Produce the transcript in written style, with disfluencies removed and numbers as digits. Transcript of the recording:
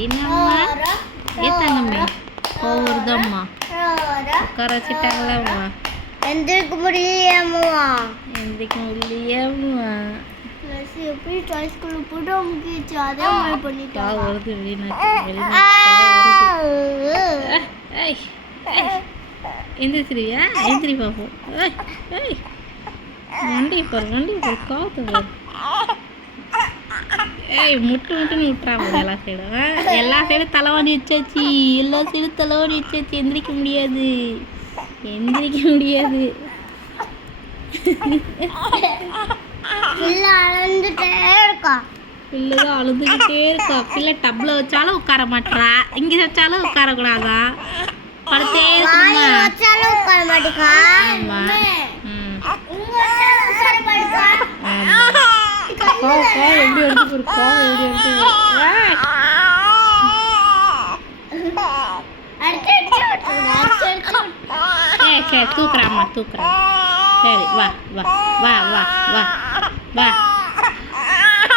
என்னம்மா ஏத்தாங்கம்மா போகுதம்மா உட்கார வச்சுட்டாங்களாம்மா எந்திரிக்க முடியலையாம்மா எந்திரிக்க முடியலையாம்மா எப்படி ஸ்கூல்ல போட்டு அமுக்கிச்சு அதே மாதிரி பண்ணிட்டா வருது எந்திரிச்சிருவியா எந்திரி பார்ப்போம் வண்டி பாரு காத்து பாரு ஏய் முட்டுன்னு விட்டுறாங்க எல்லா சைடும் தலைவாணி வச்சாச்சு எல்லா சைடும் தலைவாணி வச்சாச்சு எந்திரிக்க முடியாது பிள்ளைதான் அழுதுகிட்டே இருக்கா பிள்ளை டப்ல வச்சாலும் உட்கார மாட்டா இங்க வச்சாலும் உட்காரக்கூடாதா படுத்தே இருக்கணுமா ஆமா எப்படி எடுத்து தூக்குறாம்மா சரி வா வா வா வா வா வா